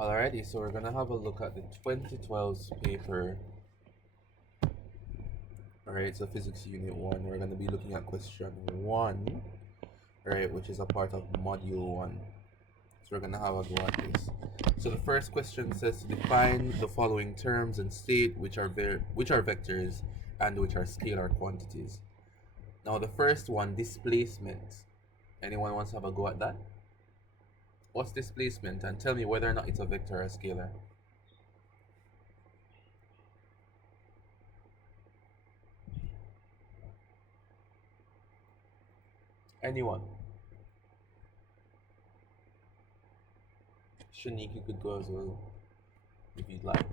Alrighty, so we're gonna have a look at the 2012's paper. Alright, so Physics Unit 1, we're gonna be looking at question 1, right, which is a part of Module 1. So we're gonna have a go at this. So the first question says to define the following terms and state which are vectors and which are scalar quantities. Now the first one, displacement. Anyone wants to have a go at that? What's displacement? And tell me whether or not it's a vector or a scalar. Anyone? Shanique, you could go as well if you'd like.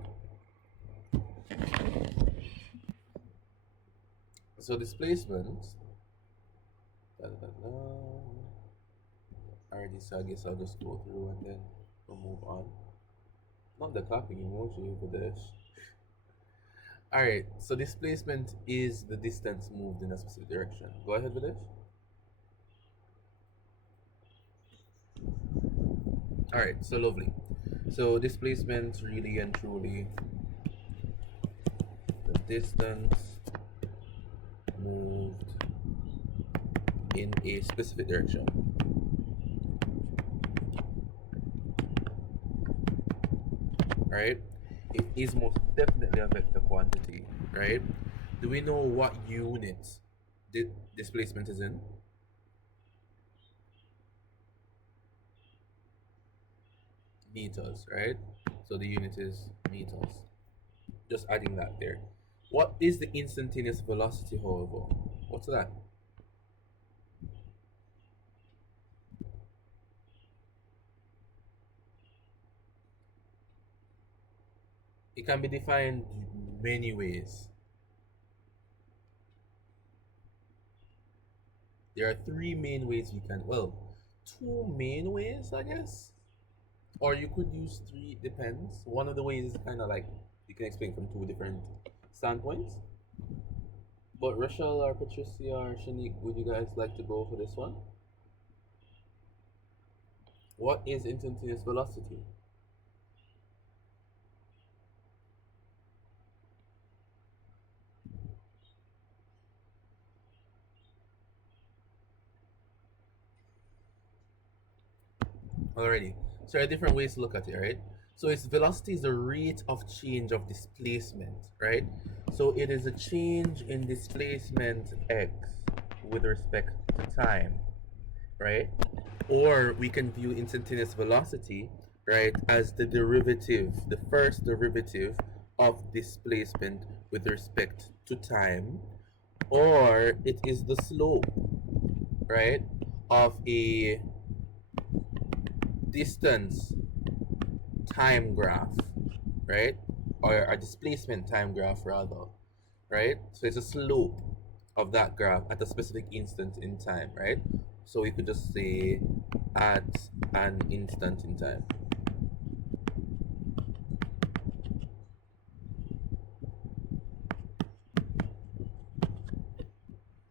So displacement. Alrighty, so I guess I'll just go through and then we'll move on. Not the clapping emoji for this. Alright, so displacement is the distance moved in a specific direction. Go ahead with this. Alright, so lovely. So displacement really and truly the distance moved in a specific direction. Right? It is most definitely a vector quantity, right? Do we know what unit displacement is in? Meters, right? So the unit is meters. Just adding that there. What is the instantaneous velocity, however? What's that? It can be defined many ways. There are three main ways we can, well, two main ways, I guess. Or you could use three, depends. One of the ways is kind of like you can explain from two different standpoints. But Rachel or Patricia or Shanique, would you guys like to go for this one? What is instantaneous velocity? Alrighty. So there are different ways to look at it, right? So its velocity is the rate of change of displacement, right? So it is a change in displacement x with respect to time, right? Or we can view instantaneous velocity, right, as the derivative, the first derivative of displacement with respect to time, or it is the slope, right, of a distance time graph, right? Or a displacement time graph rather, right? So it's a slope of that graph at a specific instant in time, right? So we could just say at an instant in time.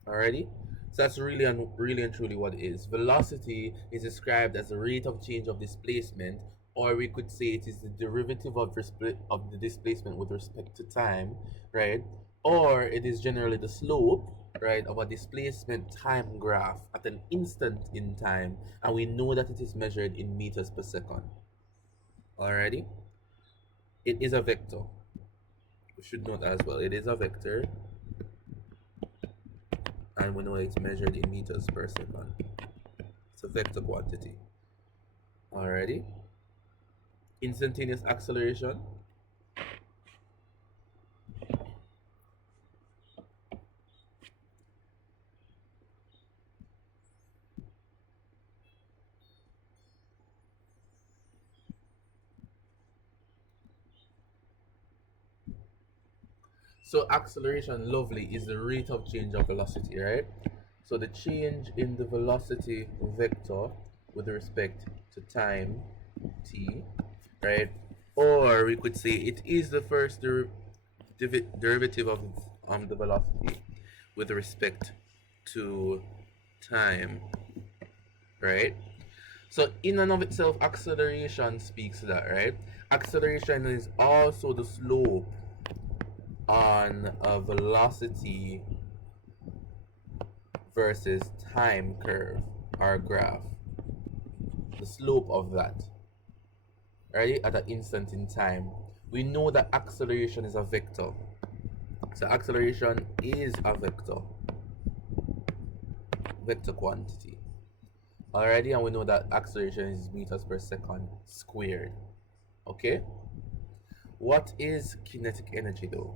Alrighty? So that's really and truly what it is. Velocity is described as the rate of change of displacement, or we could say it is the derivative of the displacement with respect to time, right? Or it is generally the slope, right, of a displacement time graph at an instant in time, and we know that it is measured in meters per second. Alrighty? It is a vector. We should note as well, it is a vector, and we know it's measured in meters per second. It's a vector quantity. Alrighty. Instantaneous acceleration. So acceleration, lovely, is the rate of change of velocity, right? So the change in the velocity vector with respect to time t, right? Or we could say it is the first derivative of the velocity with respect to time, right? So in and of itself, acceleration speaks to that, right? Acceleration is also the slope on a velocity versus time curve or graph. The slope of that, right? At an instant in time. We know that acceleration is a vector. So acceleration is a vector quantity. Already, and we know that acceleration is meters per second squared. Okay? What is kinetic energy though?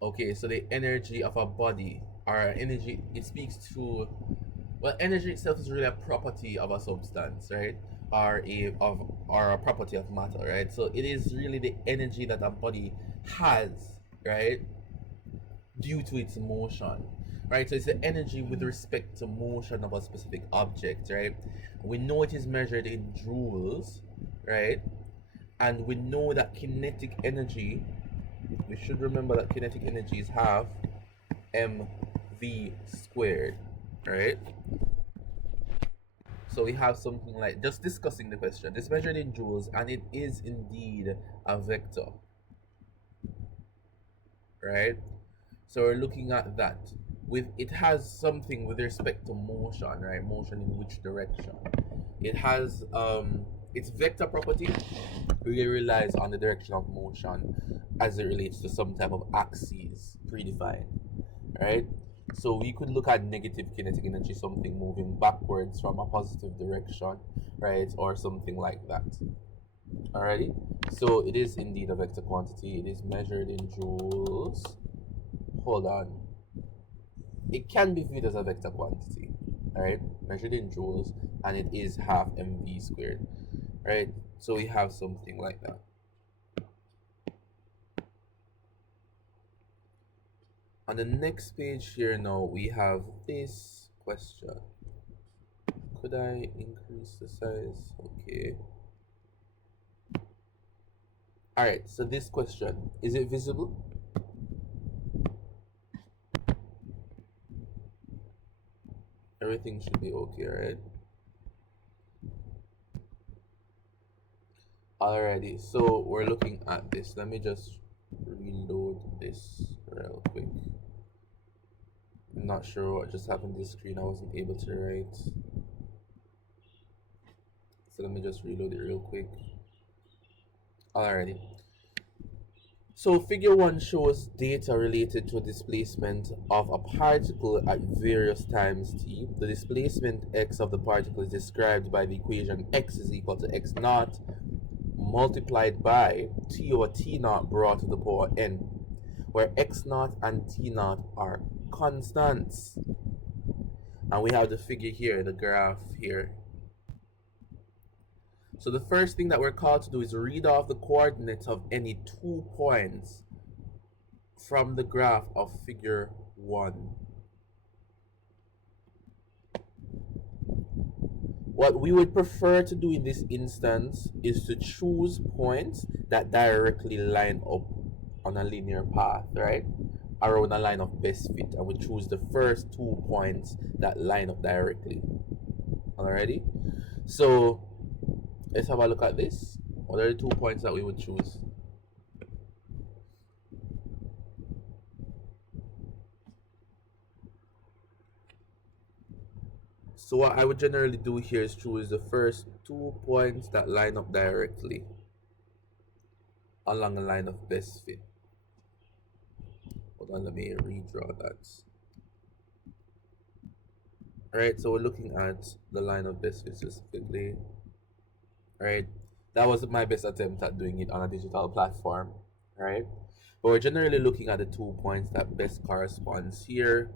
Okay, so the energy of a body or energy, it speaks to, well, energy itself is really a property of a substance, right? Or a property of matter, right? So it is really the energy that a body has, right? Due to its motion, right? So it's the energy with respect to motion of a specific object, right? We know it is measured in joules, right? And we know that kinetic energy, we should remember that kinetic energy is half mv squared, right? So we have something like, just discussing the question, it's measured in joules and it is indeed a vector, right? So we're looking at that. With it has something with respect to motion, right? Motion in which direction? It has its vector property really relies on the direction of motion as it relates to some type of axes predefined, right? So we could look at negative kinetic energy, something moving backwards from a positive direction, right? Or something like that. Alrighty. So it is indeed a vector quantity. It is measured in joules. Hold on. It can be viewed as a vector quantity, alright, measured in joules, and it is half mv squared, right? So we have something like that. On the next page here now, we have this question. Could I increase the size? Okay. Alright, so this question, is it visible? Everything should be okay, right? Alrighty, so we're looking at this. Let me just reload this real quick. I'm not sure what just happened to the screen. I wasn't able to write. So let me just reload it real quick. Alrighty. So figure 1 shows data related to displacement of a particle at various times t. The displacement x of the particle is described by the equation x is equal to x naught multiplied by t over t naught brought to the power n, where x naught and t naught are constants. And we have the figure here, the graph here. So the first thing that we're called to do is read off the coordinates of any 2 points from the graph of figure 1. What we would prefer to do in this instance is to choose points that directly line up on a linear path, right? Around a line of best fit, and we choose the first 2 points that line up directly. Alrighty? So let's have a look at this. What are the 2 points that we would choose? So what I would generally do here is choose the first 2 points that line up directly along a line of best fit. Hold on, let me redraw that. Alright, so we're looking at the line of best fit specifically. Alright, that was my best attempt at doing it on a digital platform. Alright, but we're generally looking at the 2 points that best corresponds here.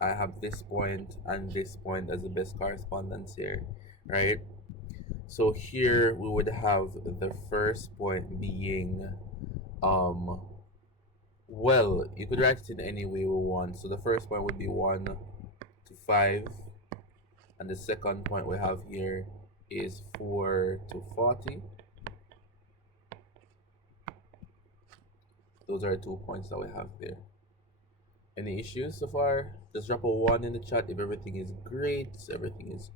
I have this point and this point as the best correspondence here, right? So here we would have the first point being, well, you could write it in any way we want. So the first point would be 1 to 5, and the second point we have here is 4 to 40. Those are 2 points that we have there. Any issues so far? Just drop a 1 in the chat if everything is great, everything is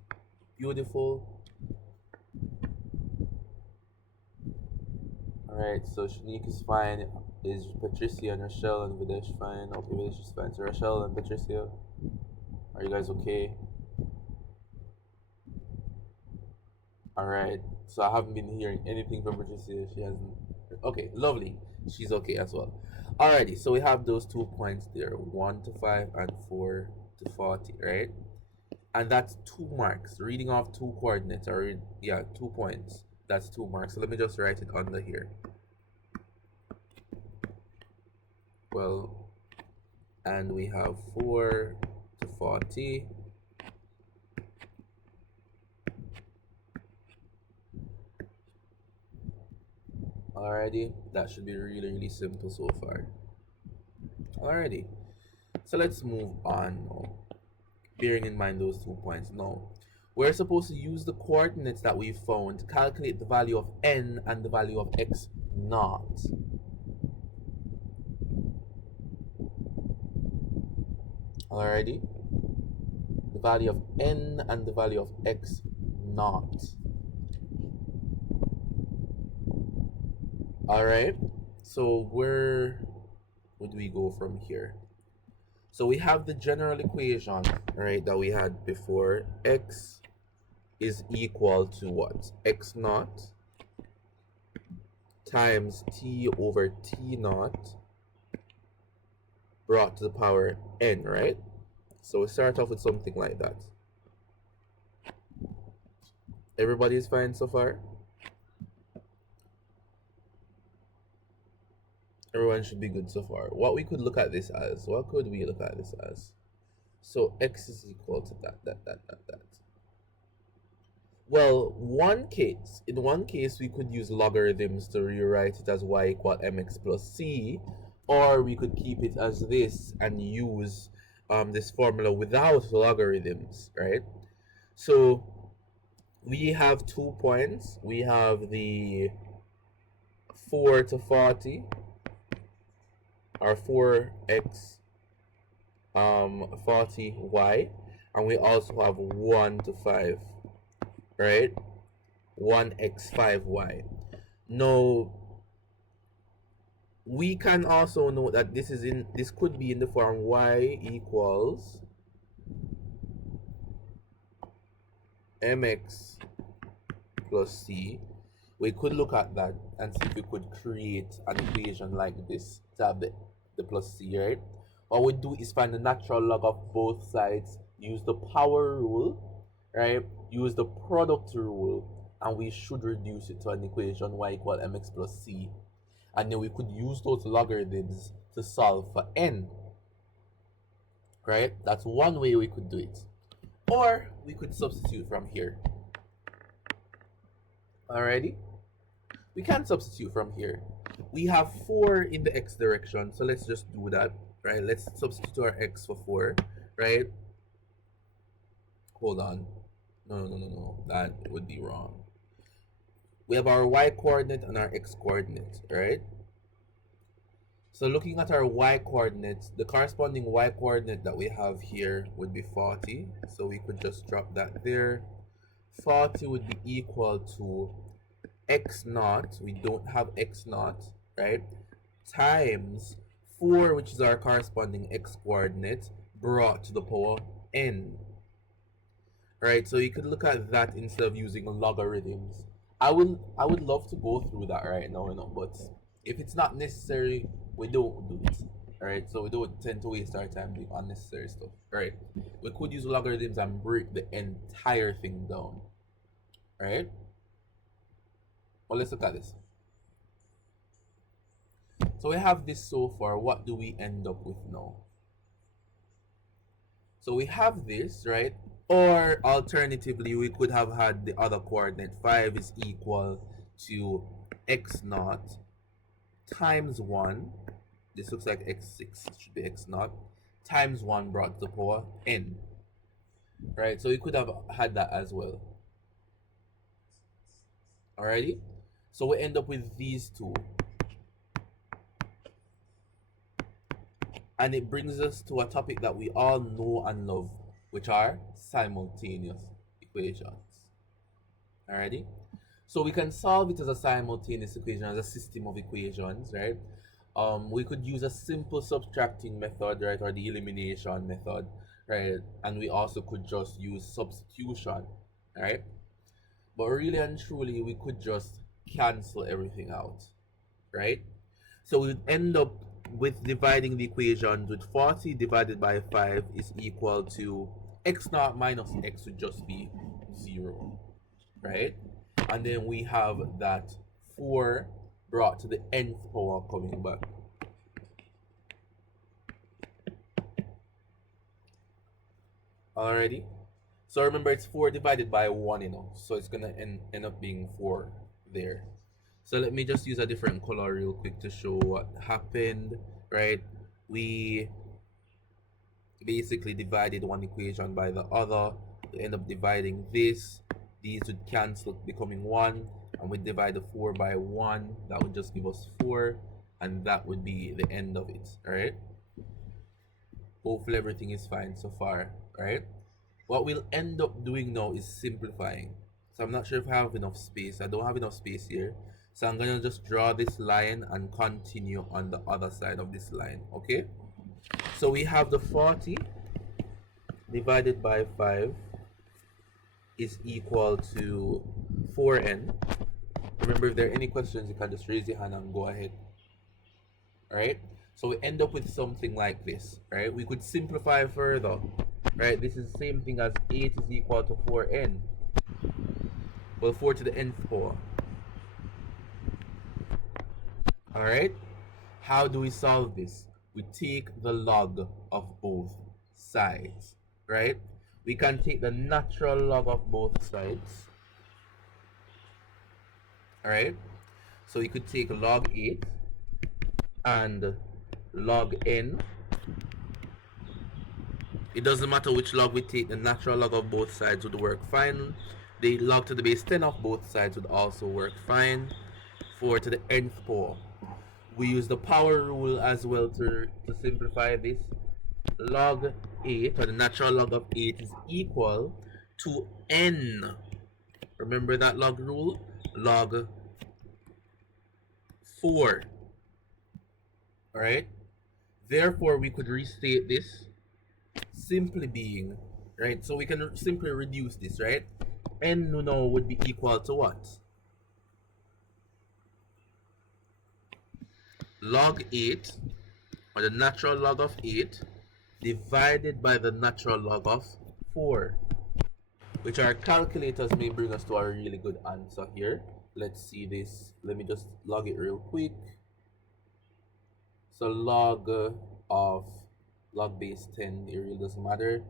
beautiful. Alright, so Shanique is fine. Is Patricia and Rochelle and Videsh fine? Okay, Videsh is fine. So Rochelle and Patricia, are you guys okay? Alright, so I haven't been hearing anything from Patricia. She hasn't. Okay, lovely. She's okay as well. Alrighty, so we have those 2 points there, 1 to 5 and 4 to 40, right? And that's 2 marks. Reading off 2 coordinates, or yeah, 2 points. That's 2 marks. So let me just write it under here. Well, and we have 4 to 40. Alrighty, that should be really simple so far. Alrighty, so let's move on now. Bearing in mind those 2 points now, we're supposed to use the coordinates that we found to calculate the value of n and the value of x naught. Alrighty, the value of n and the value of x naught. Alright, so where would we go from here? So we have the general equation, right, that we had before. X is equal to what? X naught times t over t naught brought to the power n, right? So we start off with something like that. Everybody's fine so far? Everyone should be good so far. What we could look at this as, what could we look at this as? So x is equal to that. Well, in one case, we could use logarithms to rewrite it as y equal mx plus c, or we could keep it as this and use this formula without logarithms, right? So we have 2 points. We have the 4 to 40, or 4x 40y, and we also have 1 to 5, right? 1x5y. Now we can also note that this could be in the form y equals mx plus c. We could look at that and see if we could create an equation like this to have the plus c, right? What we do is find the natural log of both sides, use the power rule, right? Use the product rule, and we should reduce it to an equation y equal mx plus c. And then we could use those logarithms to solve for n, right? That's one way we could do it. Or we could substitute from here. Alrighty? We can substitute from here. We have 4 in the x direction, so let's just do that, right? Let's substitute our x for 4, right? Hold on. No. That would be wrong. We have our y coordinate and our x coordinate, right? So looking at our y coordinates, the corresponding y coordinate that we have here would be 40. So we could just drop that there. 40 would be equal to x naught, we don't have x naught, right, times 4, which is our corresponding x coordinate, brought to the power n. Right, so you could look at that instead of using logarithms. I would love to go through that right now, but if it's not necessary, we don't do it. Alright, so we don't tend to waste our time doing unnecessary stuff. Right, we could use logarithms and break the entire thing down. Right? Well, let's look at this. So we have this so far. What do we end up with now? So we have this, right? Or alternatively, we could have had the other coordinate. 5 is equal to x naught times 1. This looks like x6. It should be x naught times 1 brought to the power n. Right? So we could have had that as well. Alrighty? So we end up with these two. And it brings us to a topic that we all know and love, which are simultaneous equations. Alrighty? So we can solve it as a simultaneous equation, as a system of equations, right? We could use a simple subtracting method, right, or the elimination method, right? And we also could just use substitution, right? But really and truly, we could just cancel everything out, right? So we would end up with dividing the equation with 40 divided by 5 is equal to x naught minus x would just be 0, right? And then we have that 4 brought to the nth power coming back. Alrighty. So remember, it's 4 divided by 1, so it's going to end up being 4 there. So let me just use a different color real quick to show what happened, right? We basically divided one equation by the other. We end up dividing this. These would cancel, becoming 1. And we divide the 4 by 1. That would just give us 4. And that would be the end of it, alright? Hopefully everything is fine so far, alright? What we'll end up doing now is simplifying. So I'm not sure if I have enough space. I don't have enough space here. So I'm going to just draw this line and continue on the other side of this line, okay? So we have the 40 divided by 5 is equal to 4n. Remember, if there are any questions, you can just raise your hand and go ahead. Alright? So we end up with something like this, right? We could simplify further, right? This is the same thing as 8 is equal to 4n. Well, 4 to the nth power. Alright? How do we solve this? We take the log of both sides, right? We can take the natural log of both sides. Alright? So we could take log 8 and log n. It doesn't matter which log we take, the natural log of both sides would work fine. The log to the base 10 of both sides would also work fine. 4 to the nth power. We use the power rule as well to simplify this. Log 8, or the natural log of 8, is equal to n. Remember that log rule? Log 4. Alright? Therefore, we could restate this simply being, right? So we can simply reduce this, right? N now would be equal to what? Log 8, or the natural log of 8, divided by the natural log of 4, which our calculators may bring us to a really good answer here. Let's see this. Let me just log it real quick. So log of log base 10, it really doesn't matter,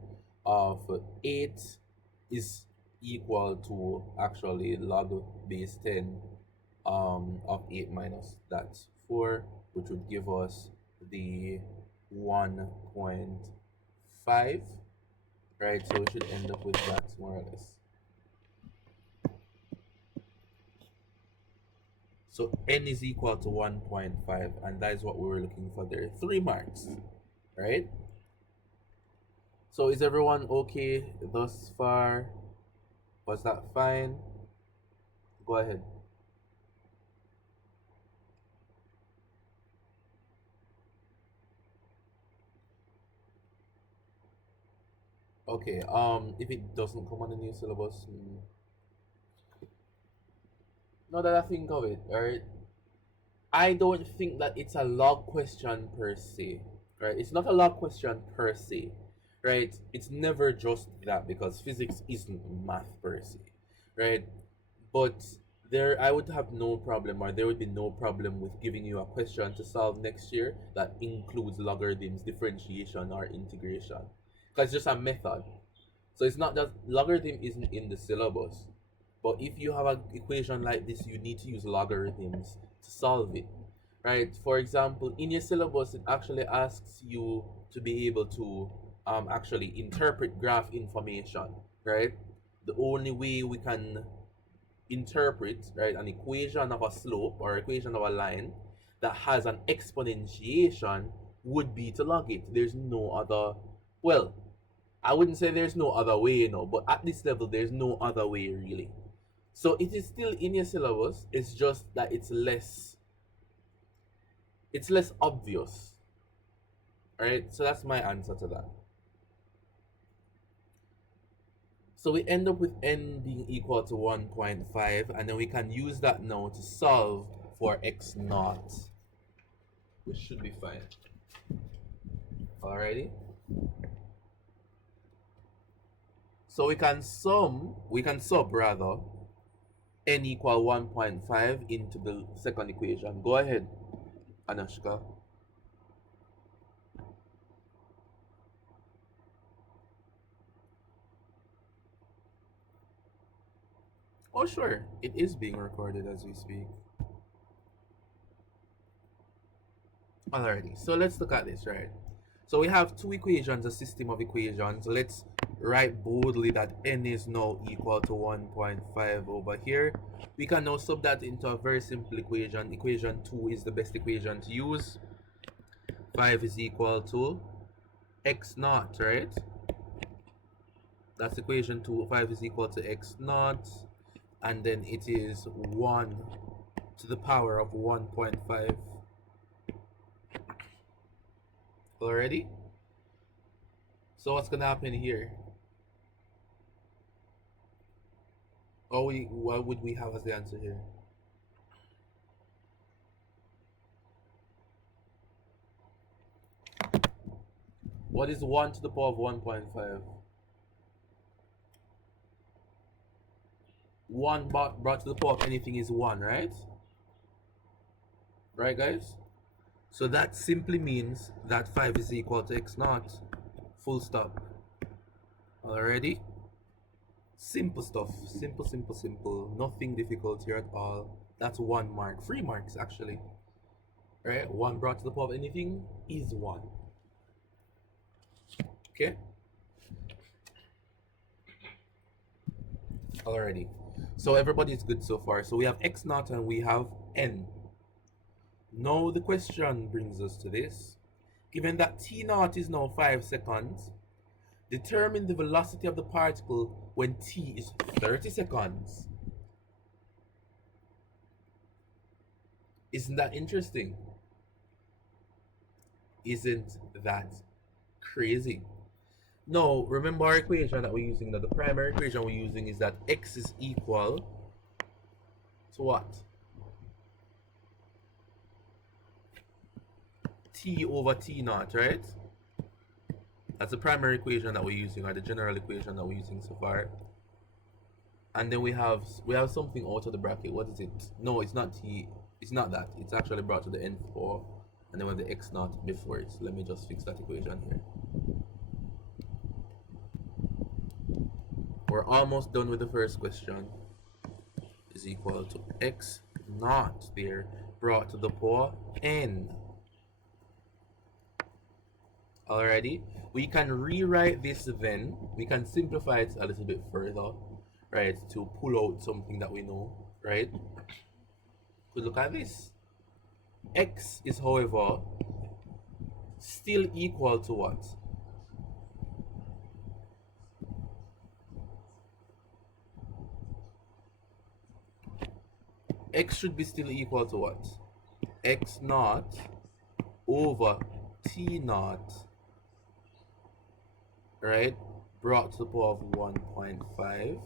of 8 is equal to actually log base 10 of 8 minus that 4, which would give us the 1.5, right? So we should end up with that more or less. So n is equal to 1.5, and that is what we were looking for there. 3 marks, right? So is everyone okay thus far? Was that fine? Go ahead. Okay, if it doesn't come on the new syllabus, now that I think of it, alright, I don't think that it's a log question per se, right? It's not a log question per se, right? It's never just that, because physics isn't math per se, right? But I would have no problem, or there would be no problem with giving you a question to solve next year that includes logarithms, differentiation, or integration, because it's just a method. So it's not that logarithm isn't in the syllabus. But if you have an equation like this, you need to use logarithms to solve it, right? For example, in your syllabus, it actually asks you to be able to actually interpret graph information, right? The only way we can interpret, right, an equation of a slope or equation of a line that has an exponentiation would be to log it. There's no other, well, I wouldn't say there's no other way, but at this level, there's no other way really. So it is still in your syllabus. It's just that it's less obvious. All right. So that's my answer to that. So we end up with n being equal to 1.5, and then we can use that now to solve for x naught, which should be fine. Alrighty. So we can sub rather, n equal 1.5 into the second equation. Go ahead, Anushka. Oh, sure. It is being recorded as we speak. Alrighty. So let's look at this, right? So we have two equations, a system of equations. Let's write boldly that n is now equal to 1.5 over here. We can now sub that into a very simple equation. Equation 2 is the best equation to use. 5 is equal to x naught, right? That's equation 2. 5 is equal to x naught. And then it is 1 to the power of 1.5. Already? So what's gonna happen here? What would we have as the answer here? What is 1 to the power of 1.5? 1 brought to the power of anything is 1, right? Right, guys? So that simply means that 5 is equal to x naught. Full stop. Already? Simple stuff. Simple, simple, simple. Nothing difficult here at all. That's 1 mark. 3 marks, actually. Right? 1 brought to the power of anything is 1. Okay? Alrighty. So everybody's good so far. So we have x naught and we have n. Now the question brings us to this. Given that t naught is now 5 seconds, determine the velocity of the particle when t is 30 seconds. Isn't that interesting? Isn't that crazy? Now, remember our equation that we're using, that the primary equation we're using is that x is equal to what? T over t naught, right? That's the primary equation that we're using, or the general equation that we're using so far. And then we have something out of the bracket. What is it? No, it's not t. It's not that. It's actually brought to the nth power, and then we have the x naught before it. So let me just fix that equation here. We're almost done with the first question. Is equal to x naught there brought to the power n. Alrighty, we can rewrite this then. We can simplify it a little bit further, right, to pull out something that we know, right? Could look at this. X is, however, still equal to what? X should be still equal to what? X naught over t naught, right, brought to the power of 1.5.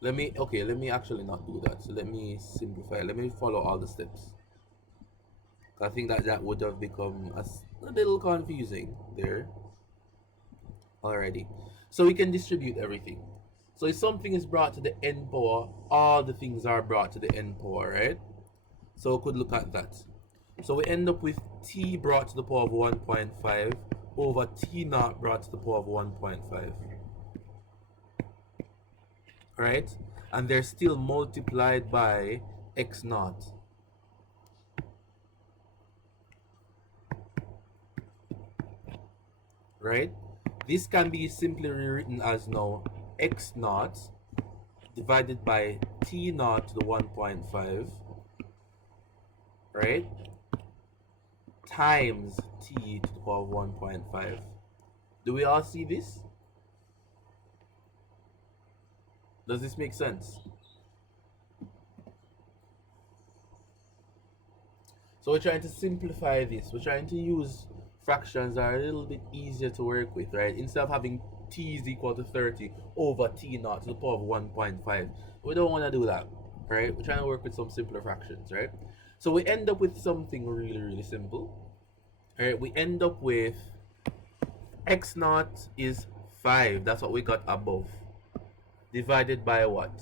Let me actually not do that. So let me simplify. Let me follow all the steps. I think that would have become a little confusing there already. So we can distribute everything. So if something is brought to the n power, all the things are brought to the n power, right? So we could look at that. So we end up with t brought to the power of 1.5 over t naught brought to the power of 1.5. Right? And they're still multiplied by x naught. Right? This can be simply rewritten as now x naught divided by t naught to the 1.5, right? times t to the power of 1.5. Do we all see this? Does this make sense? So we're trying to simplify this. We're trying to use fractions that are a little bit easier to work with, right? Instead of having t is equal to 30 over t naught to the power of 1.5. We don't want to do that, right? We're trying to work with some simpler fractions, right? So we end up with something really, really simple. All right, we end up with x naught is 5. That's what we got above. Divided by what?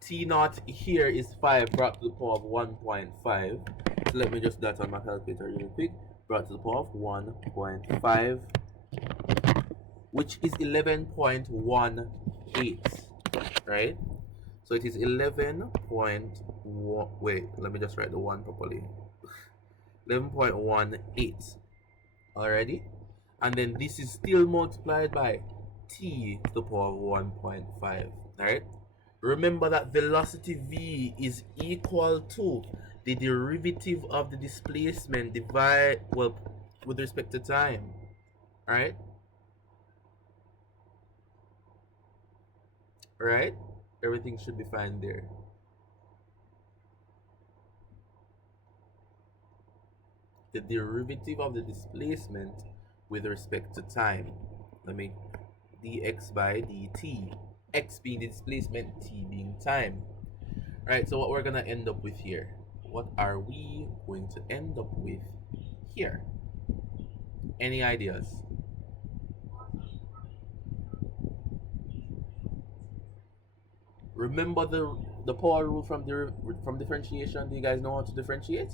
T naught here is 5 brought to the power of 1.5. So let me just do that on my calculator really quick. Brought to the power of 1.5, which is 11.18, right? So it is 11.1. Wait, let me just write the 1 properly. 11.18 already. And then this is still multiplied by t to the power of 1.5, alright? Remember that velocity v is equal to the derivative of the displacement with respect to time, alright? Alright? Everything should be fine there. The derivative of the displacement with respect to time. Let me dx by dt. X being the displacement, t being time. Alright, so what we're gonna end up with here. What are we going to end up with here? Any ideas? Remember the power rule from differentiation? Do you guys know how to differentiate?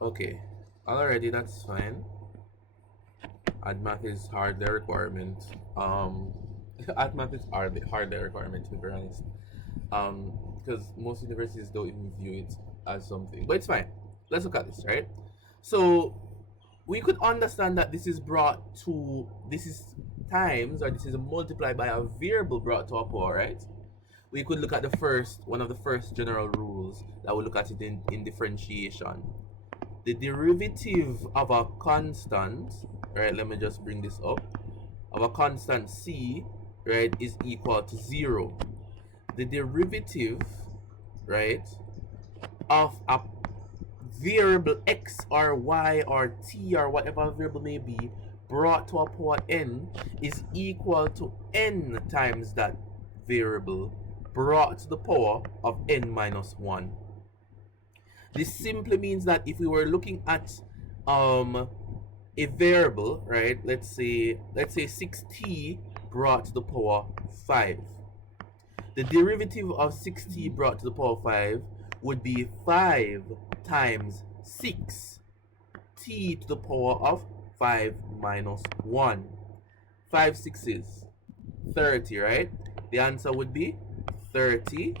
Okay, already that's fine. AdMath is hardly a requirement. AdMath is hardly a requirement, to be very honest. Because most universities don't even view it as something, but it's fine. Let's look at this, right? So we could understand that this is times, or this is multiplied by a variable brought to a power, right? We could look at one of the first general rules that we look at it in differentiation. The derivative of a constant, right? Let me just bring this up. Of a constant c, right, is equal to 0. The derivative, right, of a variable x or y or t or whatever variable may be brought to a power n is equal to n times that variable brought to the power of n minus 1. This simply means that if we were looking at a variable, right, let's say 6t brought to the power 5. The derivative of 6t brought to the power 5 would be 5 times 6 t to the power of 5 minus 1. 5 sixes, 30, right? The answer would be 30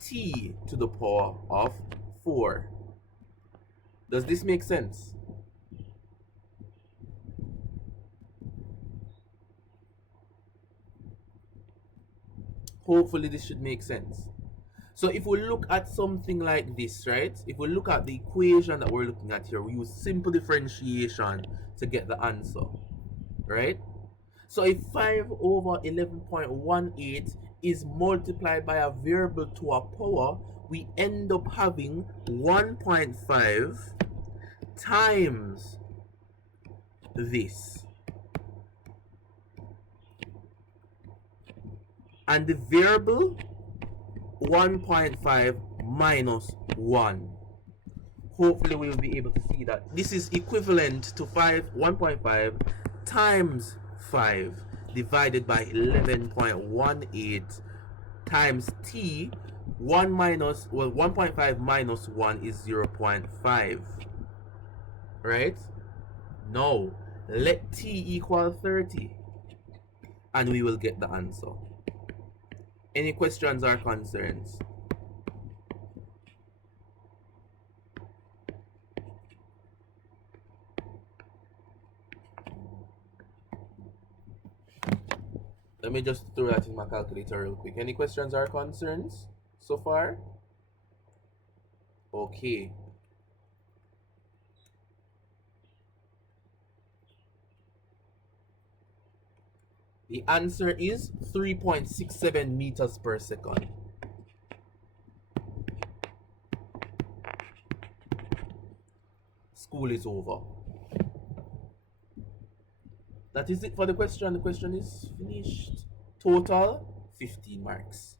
t to the power of 4. Does this make sense? Hopefully this should make sense. So if we look at something like this, right? If we look at the equation that we're looking at here, we use simple differentiation to get the answer, right? So if 5 over 11.18 is multiplied by a variable to a power, we end up having 1.5 times this. And the variable 1.5 minus 1. Hopefully we will be able to see that this is equivalent to 1.5 times 5 divided by 11.18 times t. 1.5 minus 1 is 0.5, right? Now let t equal 30 and we will get the answer. Any questions or concerns? Let me just throw that in my calculator real quick. Any questions or concerns so far? Okay. The answer is 3.67 meters per second. School is over. That is it for the question. The question is finished. Total 15 marks.